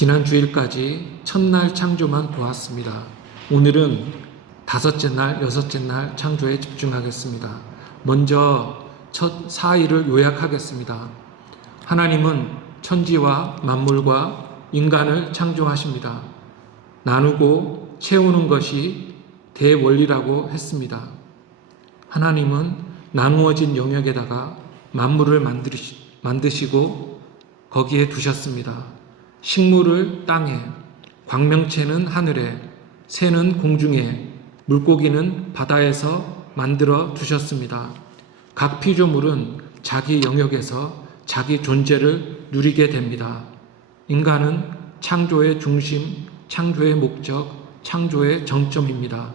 지난 주일까지 첫날 창조만 보았습니다. 오늘은 다섯째 날, 여섯째 날 창조에 집중하겠습니다. 먼저 첫 4일을 요약하겠습니다. 하나님은 천지와 만물과 인간을 창조하십니다. 나누고 채우는 것이 대원리라고 했습니다. 하나님은 나누어진 영역에다가 만물을 만드시고 거기에 두셨습니다. 식물을 땅에, 광명체는 하늘에, 새는 공중에, 물고기는 바다에서 만들어 두셨습니다. 각 피조물은 자기 영역에서 자기 존재를 누리게 됩니다. 인간은 창조의 중심, 창조의 목적, 창조의 정점입니다.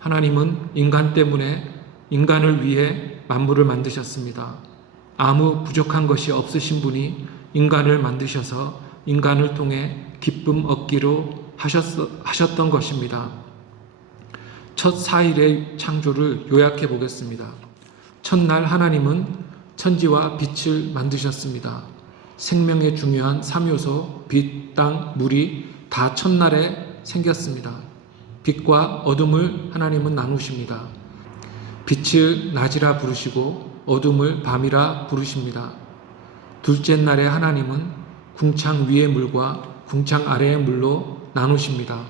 하나님은 인간 때문에 인간을 위해 만물을 만드셨습니다. 아무 부족한 것이 없으신 분이 인간을 만드셔서 인간을 통해 기쁨 얻기로 하셨던 것입니다. 첫 4일의 창조를 요약해 보겠습니다. 첫날 하나님은 천지와 빛을 만드셨습니다. 생명의 중요한 3요소, 빛, 땅, 물이 다 첫날에 생겼습니다. 빛과 어둠을 하나님은 나누십니다. 빛을 낮이라 부르시고 어둠을 밤이라 부르십니다. 둘째 날에 하나님은 궁창 위의 물과 궁창 아래의 물로 나누십니다.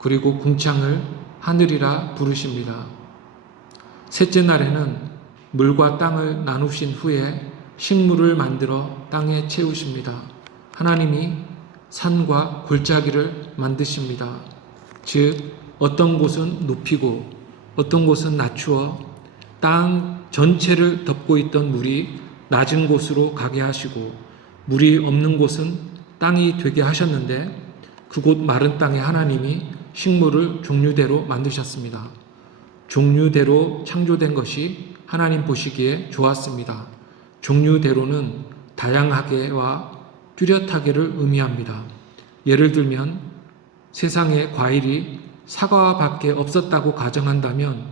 그리고 궁창을 하늘이라 부르십니다. 셋째 날에는 물과 땅을 나누신 후에 식물을 만들어 땅에 채우십니다. 하나님이 산과 골짜기를 만드십니다. 즉 어떤 곳은 높이고 어떤 곳은 낮추어 땅 전체를 덮고 있던 물이 낮은 곳으로 가게 하시고 물이 없는 곳은 땅이 되게 하셨는데 그곳 마른 땅에 하나님이 식물을 종류대로 만드셨습니다. 종류대로 창조된 것이 하나님 보시기에 좋았습니다. 종류대로는 다양하게와 뚜렷하게를 의미합니다. 예를 들면 세상에 과일이 사과밖에 없었다고 가정한다면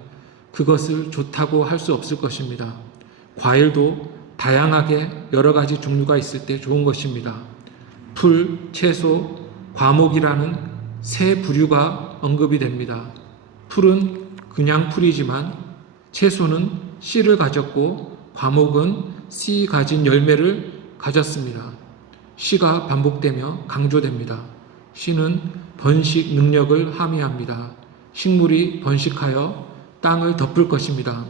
그것을 좋다고 할 수 없을 것입니다. 과일도 다양하게 여러 가지 종류가 있을 때 좋은 것입니다. 풀, 채소, 과목이라는 세 부류가 언급이 됩니다. 풀은 그냥 풀이지만 채소는 씨를 가졌고 과목은 씨 가진 열매를 가졌습니다. 씨가 반복되며 강조됩니다. 씨는 번식 능력을 함의합니다. 식물이 번식하여 땅을 덮을 것입니다.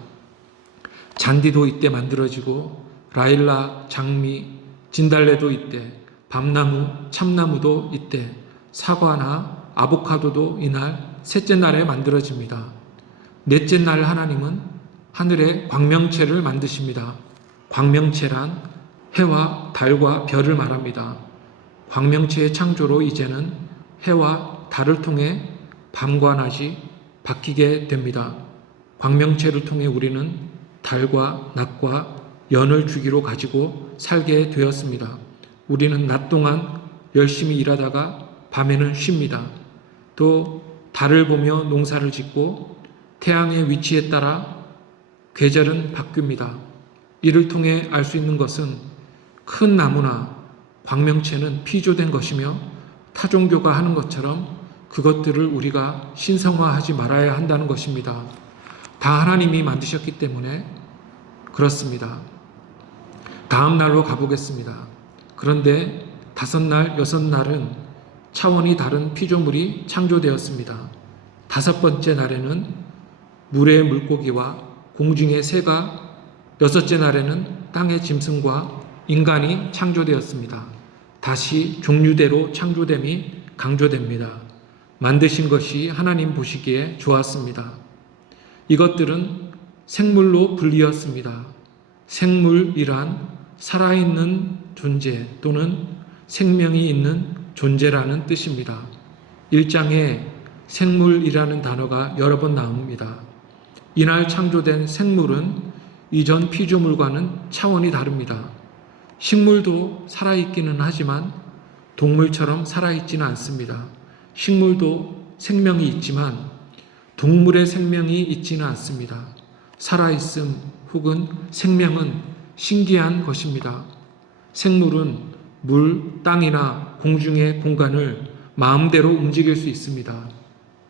잔디도 이때 만들어지고 라일락, 장미, 진달래도 이때, 밤나무, 참나무도 이때, 사과나 아보카도도 이날 셋째 날에 만들어집니다. 넷째 날 하나님은 하늘에 광명체를 만드십니다. 광명체란 해와 달과 별을 말합니다. 광명체의 창조로 이제는 해와 달을 통해 밤과 낮이 바뀌게 됩니다. 광명체를 통해 우리는 달과 낮과 연을 주기로 가지고 살게 되었습니다. 우리는 낮 동안 열심히 일하다가 밤에는 쉽니다. 또 달을 보며 농사를 짓고 태양의 위치에 따라 계절은 바뀝니다. 이를 통해 알 수 있는 것은 큰 나무나 광명체는 피조된 것이며 타종교가 하는 것처럼 그것들을 우리가 신성화하지 말아야 한다는 것입니다. 다 하나님이 만드셨기 때문에 그렇습니다. 다음 날로 가보겠습니다. 그런데 다섯 날, 여섯 날은 차원이 다른 피조물이 창조되었습니다. 다섯 번째 날에는 물의 물고기와 공중의 새가, 여섯째 날에는 땅의 짐승과 인간이 창조되었습니다. 다시 종류대로 창조됨이 강조됩니다. 만드신 것이 하나님 보시기에 좋았습니다. 이것들은 생물로 불리었습니다. 생물이란 살아있는 존재 또는 생명이 있는 존재라는 뜻입니다. 1장에 생물이라는 단어가 여러 번 나옵니다. 이날 창조된 생물은 이전 피조물과는 차원이 다릅니다. 식물도 살아있기는 하지만 동물처럼 살아있지는 않습니다. 식물도 생명이 있지만 동물의 생명이 있지는 않습니다. 살아있음 혹은 생명은 신기한 것입니다. 생물은 물, 땅이나 공중의 공간을 마음대로 움직일 수 있습니다.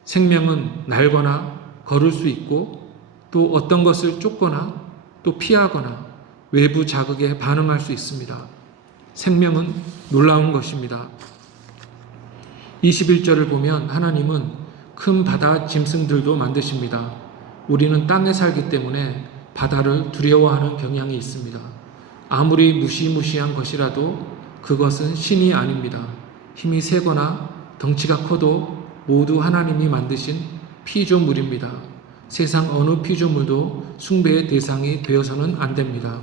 생명은 날거나 걸을 수 있고 또 어떤 것을 쫓거나 또 피하거나 외부 자극에 반응할 수 있습니다. 생명은 놀라운 것입니다. 21절을 보면 하나님은 큰 바다 짐승들도 만드십니다. 우리는 땅에 살기 때문에 바다를 두려워하는 경향이 있습니다. 아무리 무시무시한 것이라도 그것은 신이 아닙니다. 힘이 세거나 덩치가 커도 모두 하나님이 만드신 피조물입니다. 세상 어느 피조물도 숭배의 대상이 되어서는 안 됩니다.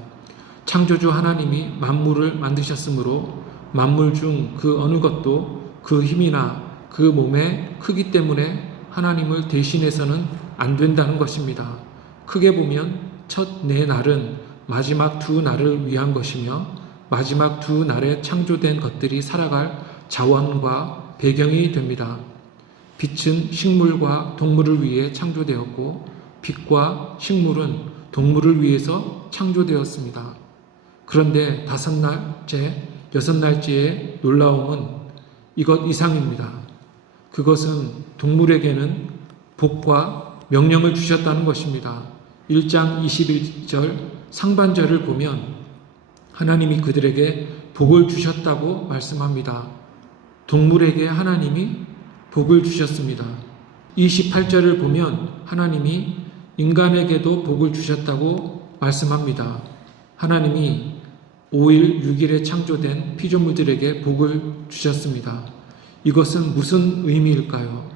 창조주 하나님이 만물을 만드셨으므로 만물 중 그 어느 것도 그 힘이나 그 몸의 크기 때문에 하나님을 대신해서는 안 된다는 것입니다. 크게 보면 첫 네 날은 마지막 두 날을 위한 것이며 마지막 두 날에 창조된 것들이 살아갈 자원과 배경이 됩니다. 빛은 식물과 동물을 위해 창조되었고 빛과 식물은 동물을 위해서 창조되었습니다. 그런데 다섯 날째, 여섯 날째의 놀라움은 이것 이상입니다. 그것은 동물에게는 복과 명령을 주셨다는 것입니다. 1장 21절 상반절을 보면 하나님이 그들에게 복을 주셨다고 말씀합니다. 동물에게 하나님이 복을 주셨습니다. 28절을 보면 하나님이 인간에게도 복을 주셨다고 말씀합니다. 하나님이 5일, 6일에 창조된 피조물들에게 복을 주셨습니다. 이것은 무슨 의미일까요?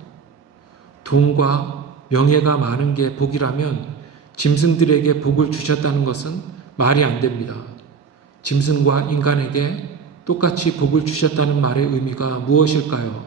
돈과 명예가 많은 게 복이라면 짐승들에게 복을 주셨다는 것은 말이 안 됩니다. 짐승과 인간에게 똑같이 복을 주셨다는 말의 의미가 무엇일까요?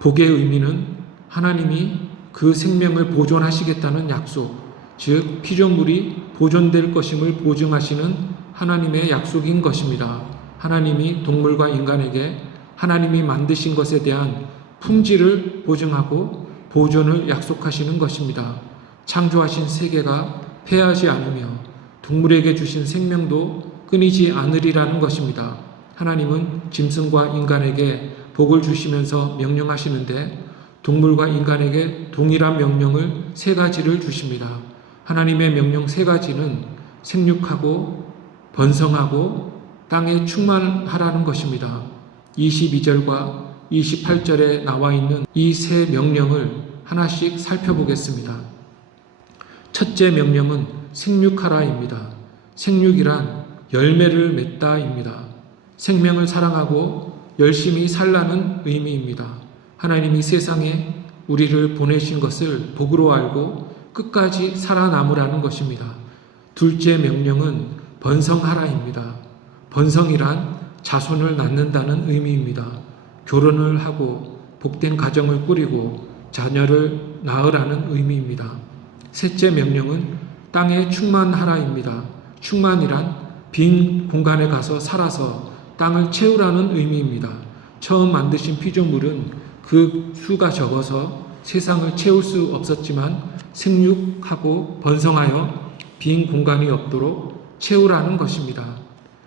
복의 의미는 하나님이 그 생명을 보존하시겠다는 약속, 즉 피조물이 보존될 것임을 보증하시는 하나님의 약속인 것입니다. 하나님이 동물과 인간에게 하나님이 만드신 것에 대한 품질을 보증하고 보존을 약속하시는 것입니다. 창조하신 세계가 패하지 않으며 동물에게 주신 생명도 끊이지 않으리라는 것입니다. 하나님은 짐승과 인간에게 복을 주시면서 명령하시는데 동물과 인간에게 동일한 명령을 세 가지를 주십니다. 하나님의 명령 세 가지는 생육하고 번성하고 땅에 충만하라는 것입니다. 22절과 28절에 나와 있는 이 세 명령을 하나씩 살펴보겠습니다. 첫째 명령은 생육하라입니다. 생육이란 열매를 맺다입니다. 생명을 사랑하고 열심히 살라는 의미입니다. 하나님이 세상에 우리를 보내신 것을 복으로 알고 끝까지 살아남으라는 것입니다. 둘째 명령은 번성하라입니다. 번성이란 자손을 낳는다는 의미입니다. 결혼을 하고 복된 가정을 꾸리고 자녀를 낳으라는 의미입니다. 셋째 명령은 땅에 충만하라입니다. 충만이란 빈 공간에 가서 살아서 땅을 채우라는 의미입니다. 처음 만드신 피조물은 그 수가 적어서 세상을 채울 수 없었지만 생육하고 번성하여 빈 공간이 없도록 채우라는 것입니다.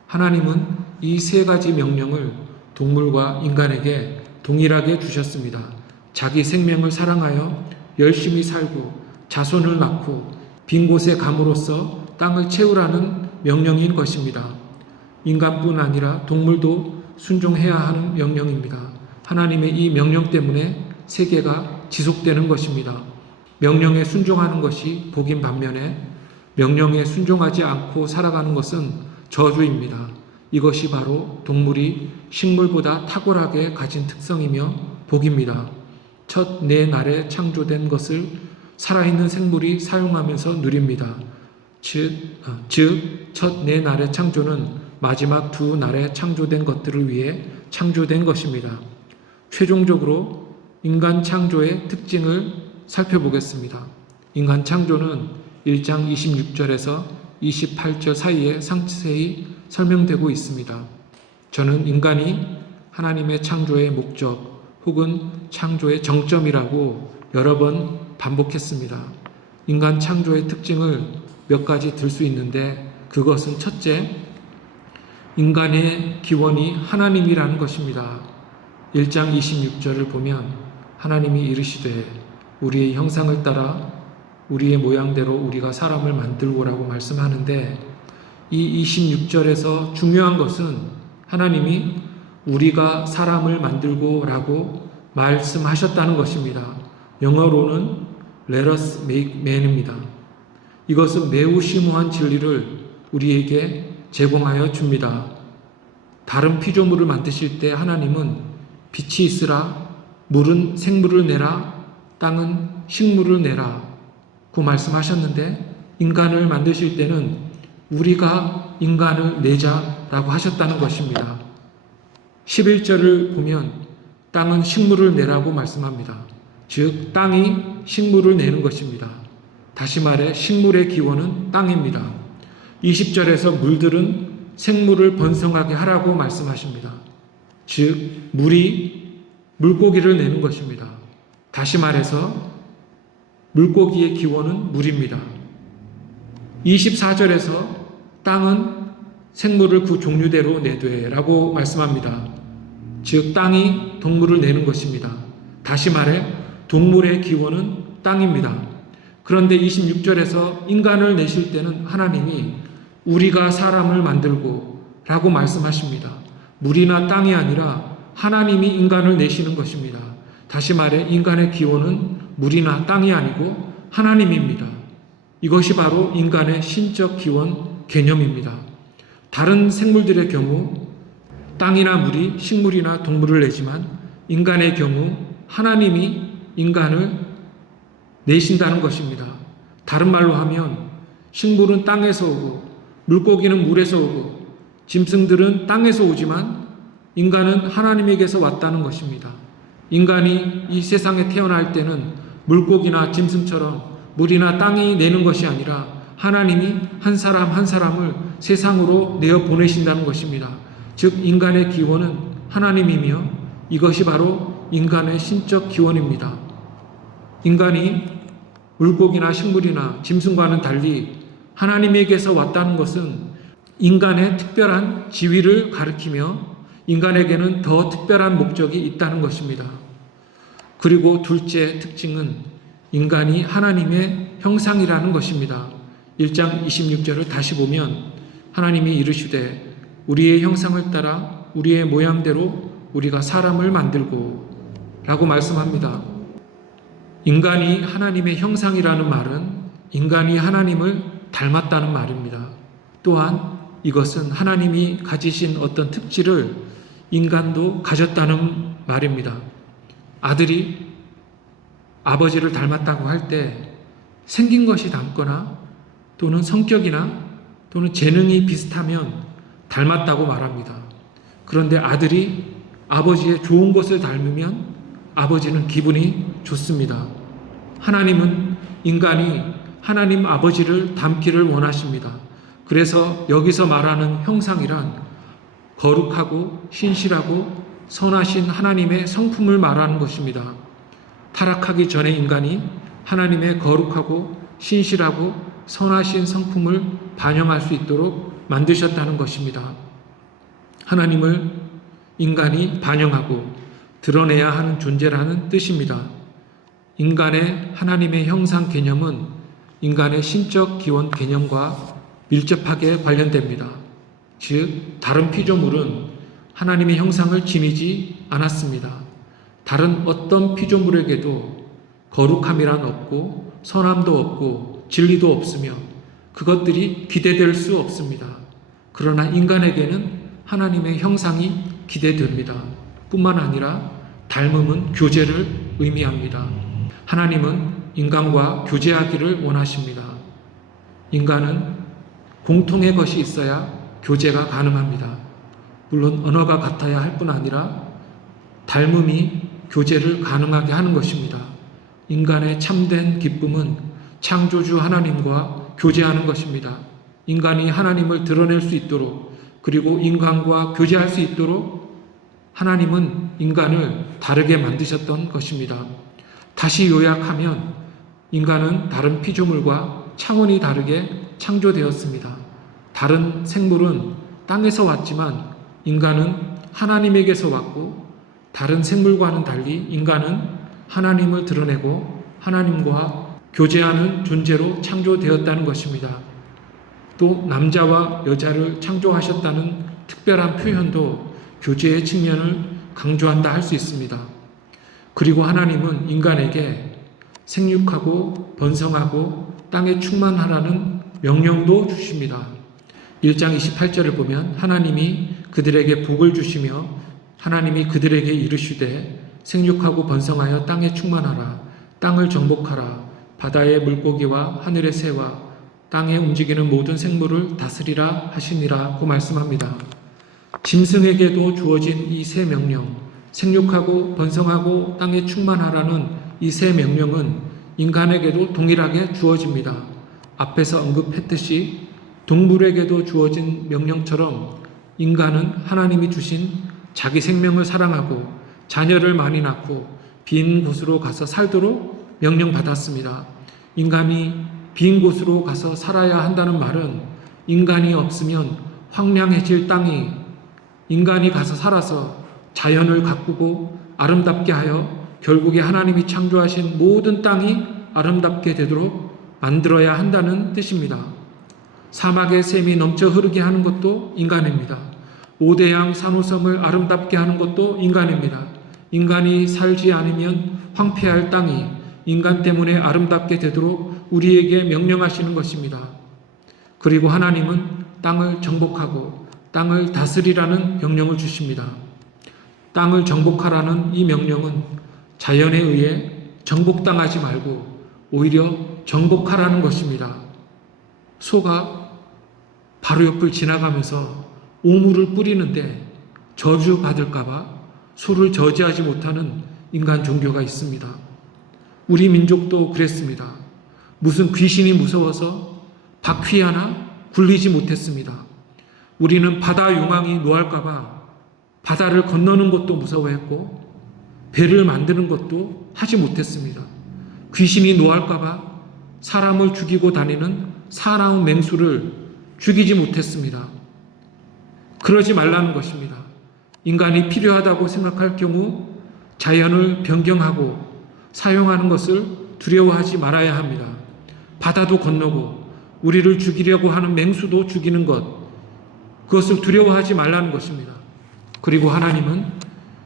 하나님은 이 세 가지 명령을 동물과 인간에게 동일하게 주셨습니다. 자기 생명을 사랑하여 열심히 살고 자손을 낳고 빈 곳에 감으로써 땅을 채우라는 명령인 것입니다. 인간뿐 아니라 동물도 순종해야 하는 명령입니다. 하나님의 이 명령 때문에 세계가 지속되는 것입니다. 명령에 순종하는 것이 복인 반면에 명령에 순종하지 않고 살아가는 것은 저주입니다. 이것이 바로 동물이 식물보다 탁월하게 가진 특성이며 복입니다. 첫 네 날에 창조된 것을 살아있는 생물이 사용하면서 누립니다. 즉 첫 네 날의 창조는 마지막 두 날에 창조된 것들을 위해 창조된 것입니다. 최종적으로 인간 창조의 특징을 살펴보겠습니다. 인간 창조는 1장 26절에서 28절 사이에 상세히 설명되고 있습니다. 저는 인간이 하나님의 창조의 목적 혹은 창조의 정점이라고 여러 번 반복했습니다. 인간 창조의 특징을 몇 가지 들 수 있는데 그것은 첫째, 인간의 기원이 하나님이라는 것입니다. 1장 26절을 보면 하나님이 이르시되 우리의 형상을 따라 우리의 모양대로 우리가 사람을 만들고라고 말씀하는데, 이 26절에서 중요한 것은 하나님이 우리가 사람을 만들고라고 말씀하셨다는 것입니다. 영어로는 Let us make man입니다. 이것은 매우 심오한 진리를 우리에게 제공하여 줍니다. 다른 피조물을 만드실 때 하나님은 빛이 있으라, 물은 생물을 내라, 땅은 식물을 내라 고 말씀하셨는데, 인간을 만드실 때는 우리가 인간을 내자라고 하셨다는 것입니다. 11절을 보면 땅은 식물을 내라고 말씀합니다. 즉 땅이 식물을 내는 것입니다. 다시 말해 식물의 기원은 땅입니다. 20절에서 물들은 생물을 번성하게 하라고 말씀하십니다. 즉 물이 물고기를 내는 것입니다. 다시 말해서 물고기의 기원은 물입니다. 24절에서 땅은 생물을 그 종류대로 내되라고 말씀합니다. 즉 땅이 동물을 내는 것입니다. 다시 말해 동물의 기원은 땅입니다. 그런데 26절에서 인간을 내실 때는 하나님이 우리가 사람을 만들고 라고 말씀하십니다. 물이나 땅이 아니라 하나님이 인간을 내시는 것입니다. 다시 말해 인간의 기원은 물이나 땅이 아니고 하나님입니다. 이것이 바로 인간의 신적 기원 개념입니다. 다른 생물들의 경우 땅이나 물이 식물이나 동물을 내지만 인간의 경우 하나님이 인간을 내신다는 것입니다. 다른 말로 하면 식물은 땅에서 오고 물고기는 물에서 오고 짐승들은 땅에서 오지만 인간은 하나님에게서 왔다는 것입니다. 인간이 이 세상에 태어날 때는 물고기나 짐승처럼 물이나 땅이 내는 것이 아니라 하나님이 한 사람 한 사람을 세상으로 내어 보내신다는 것입니다. 즉 인간의 기원은 하나님이며 이것이 바로 인간의 신적 기원입니다. 인간이 물고기나 식물이나 짐승과는 달리 하나님에게서 왔다는 것은 인간의 특별한 지위를 가리키며 인간에게는 더 특별한 목적이 있다는 것입니다. 그리고 둘째 특징은 인간이 하나님의 형상이라는 것입니다. 1장 26절을 다시 보면 하나님이 이르시되 우리의 형상을 따라 우리의 모양대로 우리가 사람을 만들고 라고 말씀합니다. 인간이 하나님의 형상이라는 말은 인간이 하나님을 닮았다는 말입니다. 또한 이것은 하나님이 가지신 어떤 특질을 인간도 가졌다는 말입니다. 아들이 아버지를 닮았다고 할 때 생긴 것이 닮거나 또는 성격이나 또는 재능이 비슷하면 닮았다고 말합니다. 그런데 아들이 아버지의 좋은 것을 닮으면 아버지는 기분이 좋습니다. 하나님은 인간이 하나님 아버지를 닮기를 원하십니다. 그래서 여기서 말하는 형상이란 거룩하고 신실하고 선하신 하나님의 성품을 말하는 것입니다. 타락하기 전에 인간이 하나님의 거룩하고 신실하고 선하신 성품을 반영할 수 있도록 만드셨다는 것입니다. 하나님을 인간이 반영하고 드러내야 하는 존재라는 뜻입니다. 인간의 하나님의 형상 개념은 인간의 신적 기원 개념과 밀접하게 관련됩니다. 즉 다른 피조물은 하나님의 형상을 지니지 않았습니다. 다른 어떤 피조물에게도 거룩함이란 없고 선함도 없고 진리도 없으며 그것들이 기대될 수 없습니다. 그러나 인간에게는 하나님의 형상이 기대됩니다. 뿐만 아니라 닮음은 교제를 의미합니다. 하나님은 인간과 교제하기를 원하십니다. 인간은 공통의 것이 있어야 교제가 가능합니다. 물론 언어가 같아야 할 뿐 아니라 닮음이 교제를 가능하게 하는 것입니다. 인간의 참된 기쁨은 창조주 하나님과 교제하는 것입니다. 인간이 하나님을 드러낼 수 있도록 그리고 인간과 교제할 수 있도록 하나님은 인간을 다르게 만드셨던 것입니다. 다시 요약하면 인간은 다른 피조물과 차원이 다르게 창조되었습니다. 다른 생물은 땅에서 왔지만 인간은 하나님에게서 왔고 다른 생물과는 달리 인간은 하나님을 드러내고 하나님과 교제하는 존재로 창조되었다는 것입니다. 또 남자와 여자를 창조하셨다는 특별한 표현도 교제의 측면을 강조한다 할 수 있습니다. 그리고 하나님은 인간에게 생육하고 번성하고 땅에 충만하라는 명령도 주십니다. 1장 28절을 보면 하나님이 그들에게 복을 주시며 하나님이 그들에게 이르시되 생육하고 번성하여 땅에 충만하라. 땅을 정복하라. 바다의 물고기와 하늘의 새와 땅에 움직이는 모든 생물을 다스리라 하시니라고 말씀합니다. 짐승에게도 주어진 이 세 명령, 생육하고 번성하고 땅에 충만하라는 이 세 명령은 인간에게도 동일하게 주어집니다. 앞에서 언급했듯이 동물에게도 주어진 명령처럼 인간은 하나님이 주신 자기 생명을 사랑하고 자녀를 많이 낳고 빈 곳으로 가서 살도록 명령받았습니다. 인간이 빈 곳으로 가서 살아야 한다는 말은 인간이 없으면 황량해질 땅이 인간이 가서 살아서 자연을 가꾸고 아름답게 하여 결국에 하나님이 창조하신 모든 땅이 아름답게 되도록 만들어야 한다는 뜻입니다. 사막의 샘이 넘쳐 흐르게 하는 것도 인간입니다. 오대양 산호섬을 아름답게 하는 것도 인간입니다. 인간이 살지 않으면 황폐할 땅이 인간 때문에 아름답게 되도록 우리에게 명령하시는 것입니다. 그리고 하나님은 땅을 정복하고 땅을 다스리라는 명령을 주십니다. 땅을 정복하라는 이 명령은 자연에 의해 정복당하지 말고 오히려 정복하라는 것입니다. 소가 바로 옆을 지나가면서 오물을 뿌리는데 저주받을까봐 소를 저지하지 못하는 인간 종교가 있습니다. 우리 민족도 그랬습니다. 무슨 귀신이 무서워서 바퀴 하나 굴리지 못했습니다. 우리는 바다 용왕이 노할까봐 바다를 건너는 것도 무서워했고 배를 만드는 것도 하지 못했습니다. 귀신이 노할까봐 사람을 죽이고 다니는 사나운 맹수를 죽이지 못했습니다. 그러지 말라는 것입니다. 인간이 필요하다고 생각할 경우 자연을 변경하고 사용하는 것을 두려워하지 말아야 합니다. 바다도 건너고 우리를 죽이려고 하는 맹수도 죽이는 것, 그것을 두려워하지 말라는 것입니다. 그리고 하나님은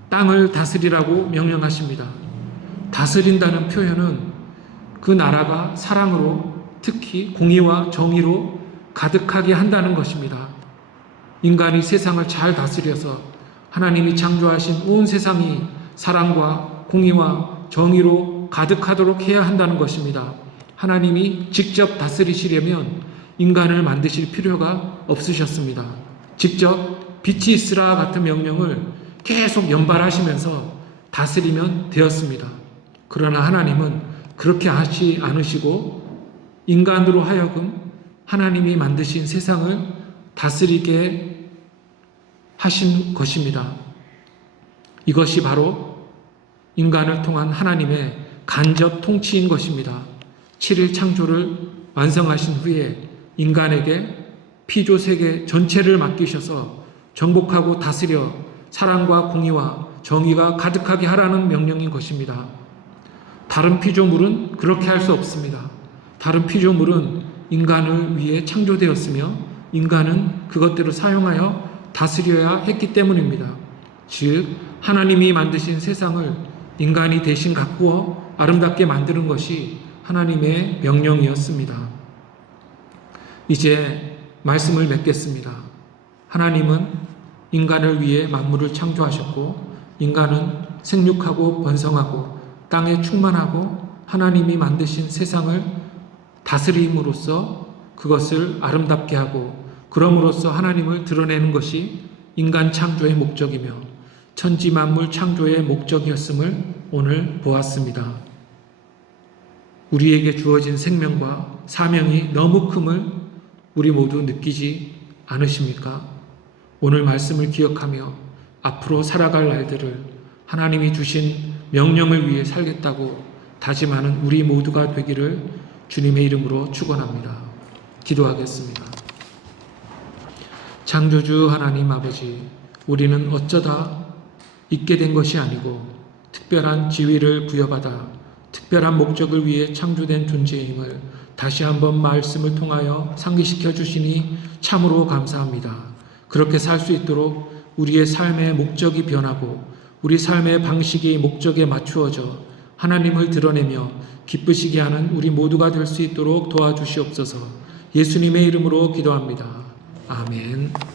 땅을 다스리라고 명령하십니다. 다스린다는 표현은 그 나라가 사랑으로, 특히 공의와 정의로 가득하게 한다는 것입니다. 인간이 세상을 잘 다스려서 하나님이 창조하신 온 세상이 사랑과 공의와 정의로 가득하도록 해야 한다는 것입니다. 하나님이 직접 다스리시려면 인간을 만드실 필요가 없으셨습니다. 직접 빛이 있으라 같은 명령을 계속 연발하시면서 다스리면 되었습니다. 그러나 하나님은 그렇게 하지 않으시고 인간으로 하여금 하나님이 만드신 세상을 다스리게 하신 것입니다. 이것이 바로 인간을 통한 하나님의 간접 통치인 것입니다. 7일 창조를 완성하신 후에 인간에게 피조 세계 전체를 맡기셔서 정복하고 다스려 사랑과 공의와 정의가 가득하게 하라는 명령인 것입니다. 다른 피조물은 그렇게 할 수 없습니다. 다른 피조물은 인간을 위해 창조되었으며 인간은 그것들을 사용하여 다스려야 했기 때문입니다. 즉 하나님이 만드신 세상을 인간이 대신 가꾸어 아름답게 만드는 것이 하나님의 명령이었습니다. 이제 말씀을 맺겠습니다. 하나님은 인간을 위해 만물을 창조하셨고 인간은 생육하고 번성하고 땅에 충만하고 하나님이 만드신 세상을 다스림으로써 그것을 아름답게 하고 그럼으로써 하나님을 드러내는 것이 인간 창조의 목적이며 천지 만물 창조의 목적이었음을 오늘 보았습니다. 우리에게 주어진 생명과 사명이 너무 큼을 우리 모두 느끼지 않으십니까? 오늘 말씀을 기억하며 앞으로 살아갈 날들을 하나님이 주신 명령을 위해 살겠다고 다짐하는 우리 모두가 되기를 주님의 이름으로 축원합니다. 기도하겠습니다. 창조주 하나님 아버지, 우리는 어쩌다 있게 된 것이 아니고 특별한 지위를 부여받아 특별한 목적을 위해 창조된 존재임을 다시 한번 말씀을 통하여 상기시켜 주시니 참으로 감사합니다. 그렇게 살 수 있도록 우리의 삶의 목적이 변하고 우리 삶의 방식이 목적에 맞추어져 하나님을 드러내며 기쁘시게 하는 우리 모두가 될 수 있도록 도와주시옵소서. 예수님의 이름으로 기도합니다. 아멘.